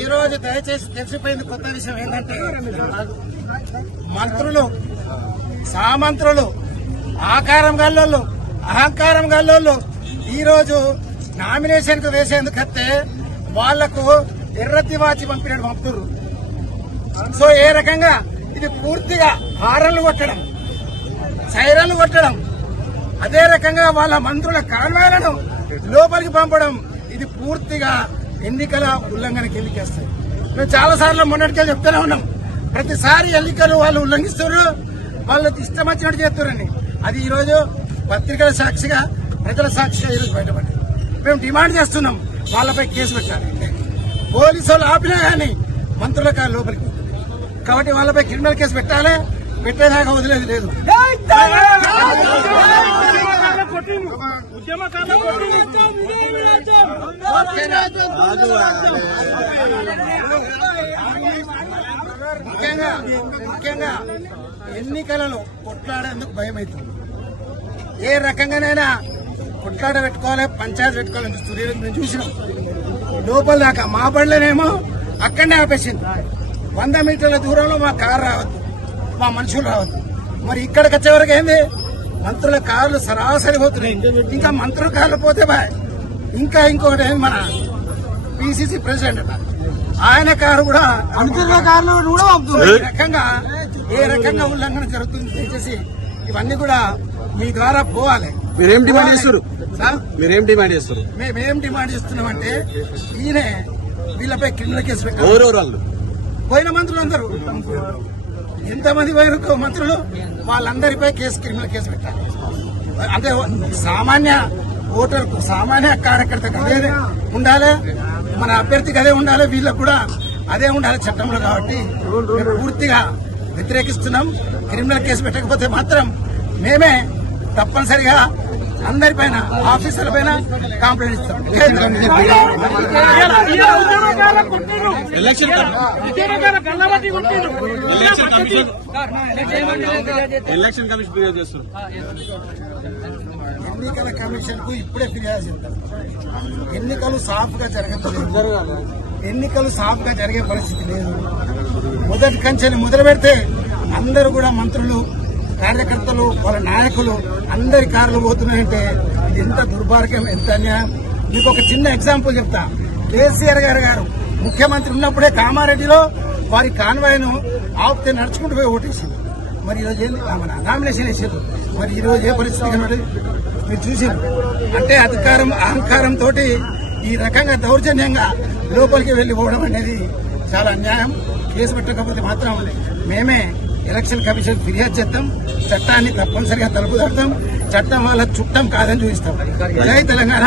ఈరోజు దయచేసి తెలిసిపోయింది కొత్త విషయం ఏంటంటే మంత్రులు సామంత్రులు ఆకారం గల్లోళ్ళు అహంకారం గల్లోళ్ళు ఈరోజు నామినేషన్ కు వేసేందుకు వస్తే వాళ్లకు ఎర్రతివాచి పంపుతున్నారు. సో ఏ రకంగా ఇది పూర్తిగా హారన్లు కొట్టడం, సైరన్లు కొట్టడం, అదే రకంగా వాళ్ళ మంత్రుల కాన్వాయ్లను లోపలికి పంపడం, ఇది పూర్తిగా ఎన్నికల ఉల్లంఘన కిందికేస్తాయి. మేము చాలా సార్లు మొన్నటికెళ్ళి చెప్తూనే ఉన్నాం, ప్రతిసారి ఎన్నికలు వాళ్ళు ఉల్లంఘిస్తారు, వాళ్ళు ఇష్టం వచ్చినట్టు చేస్తారని. అది ఈరోజు పత్రికల సాక్షిగా ప్రజల సాక్షిగా ఈరోజు బయటపడ్డారు. మేము డిమాండ్ చేస్తున్నాం, వాళ్ళపై కేసు పెట్టాలి. పోలీసు వాళ్ళు ఆపినా కానీ మంత్రుల కాదు లోపలికి, కాబట్టి వాళ్ళపై క్రిమినల్ కేసు పెట్టాలి. పెట్టేదాకా వదిలేదు లేదు. ముఖ్యంగా ఎన్నికలలో కొట్లాడేందుకు భయం అవుతుంది. ఏ రకంగానైనా కొట్లాడ పెట్టుకోవాలి, పంచాయతీ పెట్టుకోవాలని చూస్తున్నారు. మేము చూసినాం లోపల దాకా. మా బళ్ళనేమో అక్కడనే ఆపేసింది. 100 మీటర్ల దూరంలో మా కారు రావద్దు, మా మనుషులు రావద్దు. మరి ఇక్కడికి వచ్చేవరకు ఏంది, మంత్రుల కార్లు సరాసరి పోతున్నాయి. ఇంకా మంత్రుల కార్లు పోతే బాయ్. ఇంకా ఇంకొకటి ఏంది, మన పిసిసి ప్రెసిడెంట్ ఆయన కారు కూడా మంత్రుల కార్లు కూడా ఏ రకంగా ఉల్లంఘన జరుగుతుంది దయచేసి ఇవన్నీ కూడా మీ ద్వారా పోవాలి. మీరేం డిమాండ్ చేస్తారు? మేమేం డిమాండ్ చేస్తున్నామంటే ఈయన వీళ్ళపై క్రిమినల్ కేసు పెట్టారు. పోయిన మంత్రులందరూ ఎంతమంది పోయిన మంత్రులు వాళ్ళందరిపై క్రిమినల్ కేసు పెట్టాలి. అంటే సామాన్య ఓటర్కు, సామాన్య కార్యకర్తకు అదే ఉండాలి, మన అభ్యర్థికి అదే ఉండాలి, వీళ్ళకు కూడా అదే ఉండాలి చట్టంలో. కాబట్టి మేము పూర్తిగా వ్యతిరేకిస్తున్నాం. క్రిమినల్ కేసు పెట్టకపోతే మాత్రం మేమే తప్పనిసరిగా అందరిపైన, ఆఫీసర్ల పైన కంప్లైంట్ ఇస్తాం. ఎన్నికల కమిషన్ కు ఇప్పుడే ఫిర్యాదు చేస్తారు. ఎన్నికలు సాఫ్ గా జరగలేదు, ఎన్నికలు సాఫ్ గా జరిగే పరిస్థితి లేదు. మొదటి కంచెని మొదలు పెడితే అందరూ కూడా మంత్రులు, కార్యకర్తలు, వాళ్ళ నాయకులు అందరి కార్లు పోతున్నాయంటే ఇది ఎంత దుర్భాగ్యం, ఎంత అన్యాయం. మీకు ఒక చిన్న ఎగ్జాంపుల్ చెప్తా. కేసీఆర్ గారు ముఖ్యమంత్రి ఉన్నప్పుడే కామారెడ్డిలో వారి కాన్వాయ్ను ఆపితే నడుచుకుంటూ పోయి ఓటేసింది. మరి ఈరోజు ఏంది, మన నామినేషన్ వేసారు. మరి ఈరోజు ఏ పరిస్థితి కనబడి మీరు చూసారు. అంటే అధికారం, అహంకారంతో ఈ రకంగా దౌర్జన్యంగా లోపలికి వెళ్లిపోవడం అనేది చాలా అన్యాయం. కేసు పెట్టకపోతే మాత్రం మేమే ఎలక్షన్ కమిషన్ ఫిర్యాదు చేస్తాం. చట్టాన్ని తప్పనిసరిగా తలుపుదాడతాం. చట్టం వాళ్ళ చుట్టం కాదని చూపిస్తాం. జై తెలంగాణ.